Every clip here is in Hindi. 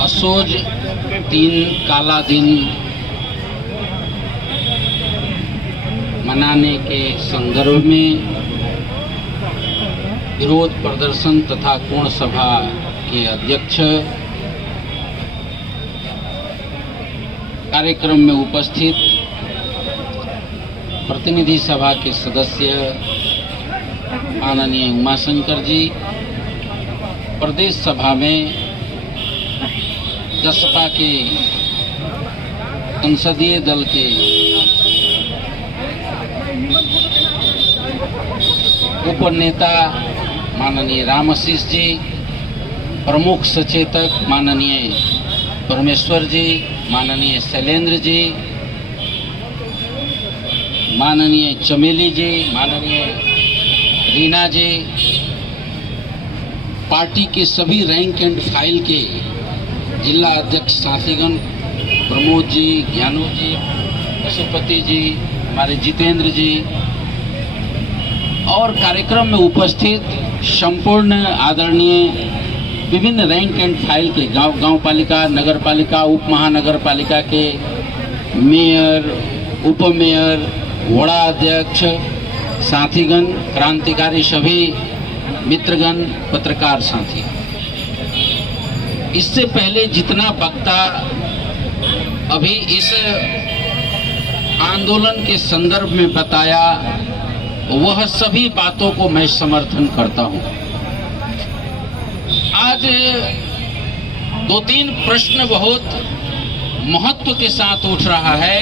असोज 3 काला दिन मनाने के संदर्भ में विरोध प्रदर्शन तथा पूर्ण सभा के अध्यक्ष, कार्यक्रम में उपस्थित प्रतिनिधि सभा के सदस्य माननीय उमाशंकर जी, प्रदेश सभा में जसपा के संसदीय दल के उपनेता माननीय रामाशीष जी, प्रमुख सचेतक माननीय परमेश्वर जी, माननीय शैलेंद्र जी, माननीय चमेली जी, माननीय रीना जी, पार्टी के सभी रैंक एंड फाइल के जिला अध्यक्ष साथीगण, प्रमोद जी, ज्ञानू जी, पशुपति जी, हमारे जितेंद्र जी और कार्यक्रम में उपस्थित संपूर्ण आदरणीय विभिन्न रैंक एंड फाइल के गांव पालिका, नगर पालिका, उप महानगर पालिका के मेयर, उप मेयर, वड़ा अध्यक्ष, साथीगण, क्रांतिकारी सभी मित्रगण, पत्रकार साथी। इससे पहले जितना वक्ता अभी इस आंदोलन के संदर्भ में बताया, वह सभी बातों को मैं समर्थन करता हूं। आज 2-3 प्रश्न बहुत महत्व के साथ उठ रहा है।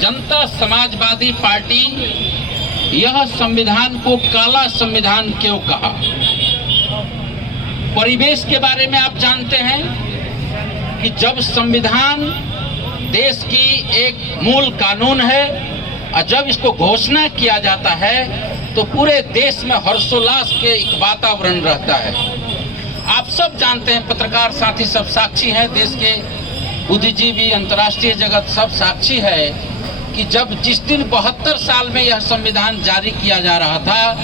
जनता समाजवादी पार्टी यह संविधान को काला संविधान क्यों कहा? परिवेश के बारे में आप जानते हैं कि जब संविधान देश की एक मूल कानून है और जब इसको घोषणा किया जाता है तो पूरे देश में हर्षोल्लास के एक वातावरण रहता है। आप सब जानते हैं, पत्रकार साथी सब साक्षी हैं, देश के बुद्धिजीवी, अंतर्राष्ट्रीय जगत सब साक्षी है कि जब जिस दिन 72 साल में यह संविधान जारी किया जा रहा था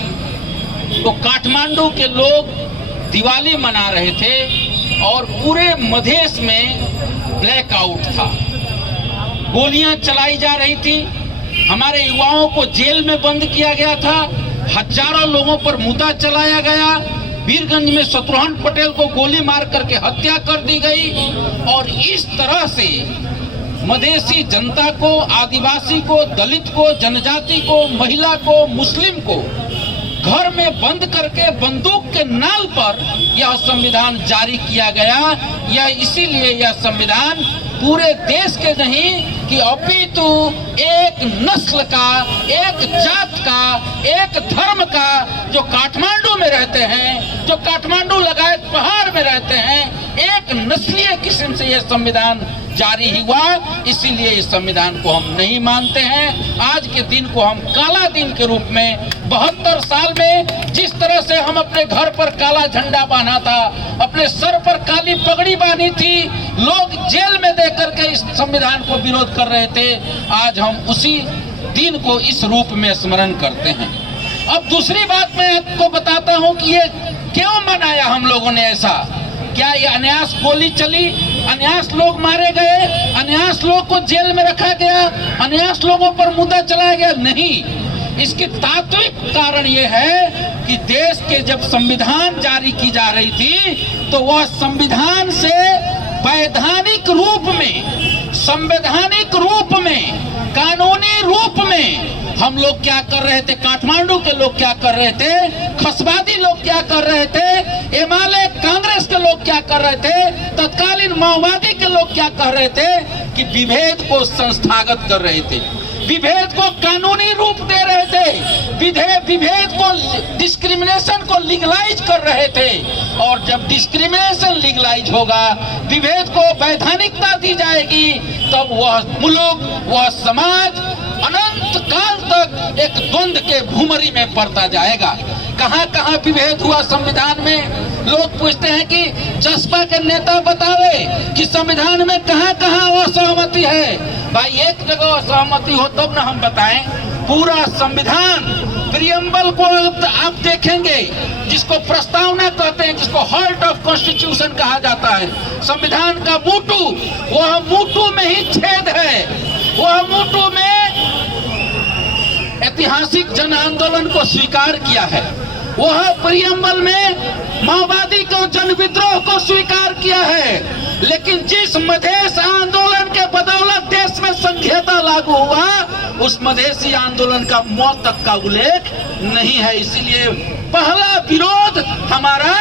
तो काठमांडू के लोग दिवाली मना रहे थे और पूरे मधेश में ब्लैकआउट था, गोलियां चलाई जा रही थी, हमारे युवाओं को जेल में बंद किया गया था, हजारों लोगों पर मुद्दा चलाया गया, वीरगंज में शत्रुघ्न पटेल को गोली मार करके हत्या कर दी गई। और इस तरह से मधेसी जनता को, आदिवासी को, दलित को, जनजाति को, महिला को, मुस्लिम को घर में बंद करके बंदूक के नाल पर यह संविधान जारी किया गया। यह इसीलिए यह संविधान पूरे देश के नहीं कि अपितु एक नस्ल का, एक जात का, एक धर्म का, जो काठमांडू में रहते हैं, जो काठमांडू लगायत पहाड़ में रहते हैं, एक नस्लीय किस्म से यह संविधान जारी हुआ। इसीलिए इस संविधान को हम नहीं मानते हैं। आज के दिन को हम काला दिन के रूप में, 72 साल में जिस तरह से हम अपने घर पर काला झंडा बांधा था, अपने सर पर काली पगड़ी बांधी थी, लोग जेल में दे करके इस संविधान को विरोध कर रहे थे, आज हम उसी दिन को इस रूप में स्मरण करते हैं। अब दूसरी बात मैं आपको बताता हूं कि ये क्यों मनाया हम लोगों ने ऐसा। क्या ये अनायास गोली चली, अनायास लोग मारे गए, अनायास लोग को जेल में रखा गया, अनायास लोगों पर मुद्दा चलाया गया? नहीं। इसकी तात्विक कारण ये है कि देश के जब संविधान जारी की जा रही थी तो वह संविधान से वैधानिक रूप में, संवैधानिक रूप में, कानूनी रूप में हम लोग क्या कर रहे थे, काठमांडू के लोग क्या कर रहे थे, खसवादी लोग क्या कर रहे थे, एमएलए कांग्रेस के लोग क्या कर रहे थे, तत्कालीन माओवादी के लोग क्या कर रहे थे कि विभेद को संस्थागत कर रहे थे, विभेद को कानूनी रूप दे रहे थे, विभेद को, डिस्क्रिमिनेशन को लीगलाइज कर रहे थे। और जब डिस्क्रिमिनेशन लीगलाइज होगा, विभेद को वैधानिकता दी जाएगी, तब वह मुल्क, वह समाज अनंत काल तक एक द्वंद्व के भूमरी में पड़ता जाएगा। कहां कहां विभेद हुआ संविधान में? लोग पूछते हैं कि जसपा के नेता बतावे कि संविधान में कहां कहां असहमति है। भाई एक जगह असहमति हो तब ना हम बताएं। पूरा संविधान प्रियम्बल को आप देखेंगे, जिस जिसको प्रस्तावना कहते हैं, जिसको हार्ट ऑफ कॉन्स्टिट्यूशन कहा जाता है, संविधान का मूटू, वह मूटू में ही छेद है। वह मूटू में ऐतिहासिक जन आंदोलन को स्वीकार किया है। वह प्रियम्बल में माओवादी को जन विद्रोह को स्वीकार किया है। लेकिन जिस मधेश आंदोलन के बदौलत देश में संघीयता लागू हुआ, उस मधेसी आंदोलन का मौत तक का उल्लेख नहीं है। इसीलिए पहला विरोध हमारा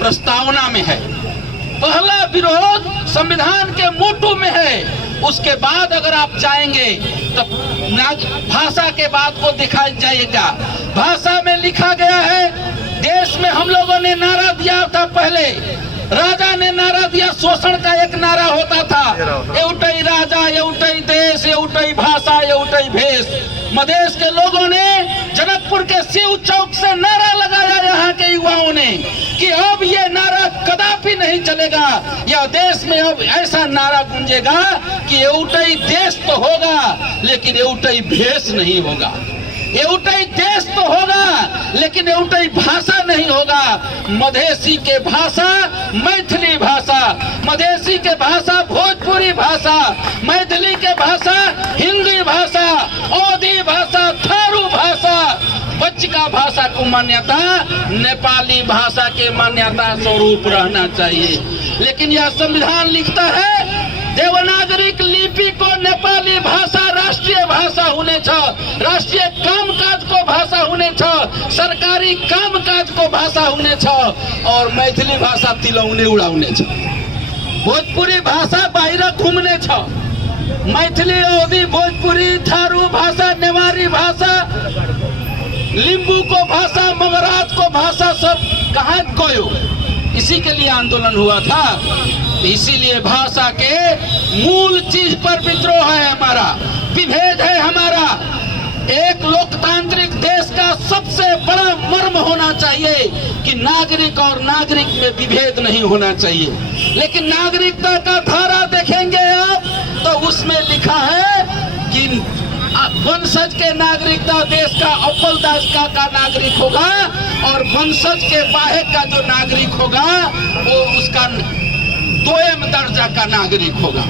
प्रस्तावना में है, पहला विरोध संविधान के मूटू में है। उसके बाद अगर आप जाएंगे तो भाषा के बाद को दिखाया जाएगा। भाषा में लिखा गया है, देश में हम लोगों ने नारा दिया था, पहले राजा ने नारा दिया, शोषण का एक नारा होता था, एउटै राजा एउटै देश एउटै भाषा एउटै भेष। मधेश के लोगों ने जनकपुर के शिव चौक से नारा लगाया, यहाँ के युवाओं ने, कि अब ये नारा कदापि नहीं चलेगा। यह देश में अब ऐसा नारा गूंजेगा कि एउटै देश तो होगा लेकिन एउटै भेष नहीं होगा, एउटै देश तो होगा लेकिन एउटै भाषा नहीं होगा। मधेसी के भाषा मैथिली भाषा, मधेसी के भाषा भोजपुरी भाषा, मैथिली के भाषा हिंदी भाषा, ओदी भाषा, थारू भाषा, बच्चिका भाषा को मान्यता नेपाली भाषा के मान्यता स्वरूप रहना चाहिए। लेकिन यह संविधान लिखता है देवनागरिक लिपि को नेपाली भाषा राष्ट्रीय भाषा हुने छ, राष्ट्रीय कामकाज को भाषा हुने छ, सरकारी कामकाज को भाषा हुने छ, और मैथिली भाषा तिलौने उडाउने छ, भोजपुरी भाषा बाहिर घुम्ने छ। मैथिली, ओदी, भोजपुरी, थारू भाषा, नेवारी भाषा, लिम्बू को भाषा, मगराज को भाषा सब कहाँ गयो? इसी के लिए आंदोलन हुआ था। इसीलिए भाषा के मूल चीज पर विद्रोह है हमारा, विभेद है हमारा। एक लोकतांत्रिक देश का सबसे बड़ा मर्म होना चाहिए कि नागरिक और नागरिक में विभेद नहीं होना चाहिए। लेकिन नागरिकता का धारा देखेंगे आप तो उसमें लिखा है कि वंशज के नागरिकता देश का अव्वल दर्जा का नागरिक होगा, और वंशज के बाहर का जो नागरिक होगा वो उसका दोयम दर्जा का नागरिक होगा।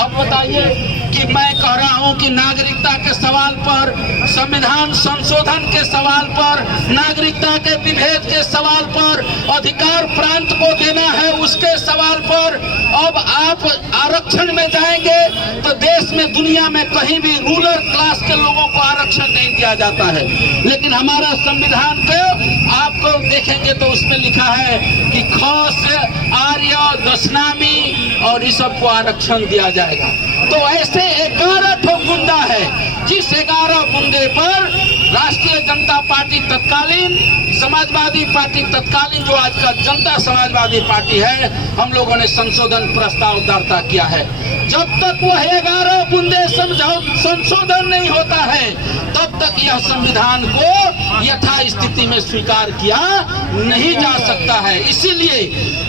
अब बताइए कि मैं कह रहा हूं कि नागरिकता के सवाल पर, संविधान संशोधन के सवाल पर, नागरिकता के विभेद के सवाल पर, अधिकार प्रांत को देना है उसके सवाल पर, अब आप आरक्षण में जाएंगे तो देश में दुनिया में कहीं भी रूलर क्लास के लोगों को आरक्षण नहीं दिया जाता है। लेकिन हमारा संविधान को आपको देखेंगे तो उसमें लिखा है कि ख से आर्य, दशनामी और इस सबको आरक्षण दिया जाएगा। तो ऐसे 11 ठो बुंदा है, जिस 11 बुंदे पर राष्ट्रीय जनता पार्टी तत्कालीन, समाजवादी पार्टी तत्कालीन, जो आज का जनता समाजवादी पार्टी है, हम लोगों ने संशोधन प्रस्ताव दर्ता किया है। जब तक वह 11 बुंदे संशोधन नहीं होता है तब तक यह संविधान को यथा स्थिति में स्वीकार किया नहीं जा सकता है। इसीलिए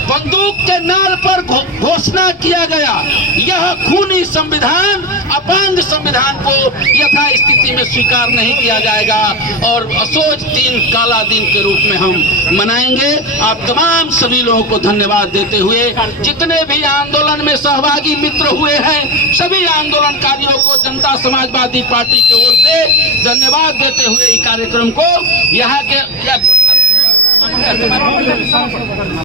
बंदूक के नाल पर घोषणा किया गया यह खूनी संविधान, अपांग संविधान को यथा स्थिति में स्वीकार नहीं किया जाएगा, और असोज दिन काला दिन के रूप में हम मनाएंगे। आप तमाम सभी लोगों को धन्यवाद देते हुए, जितने भी आंदोलन में सहभागी मित्र हुए हैं, सभी आंदोलनकारियों को जनता समाजवादी पार्टी की ओर से धन्यवाद देते हुए इस कार्यक्रम को यहाँ के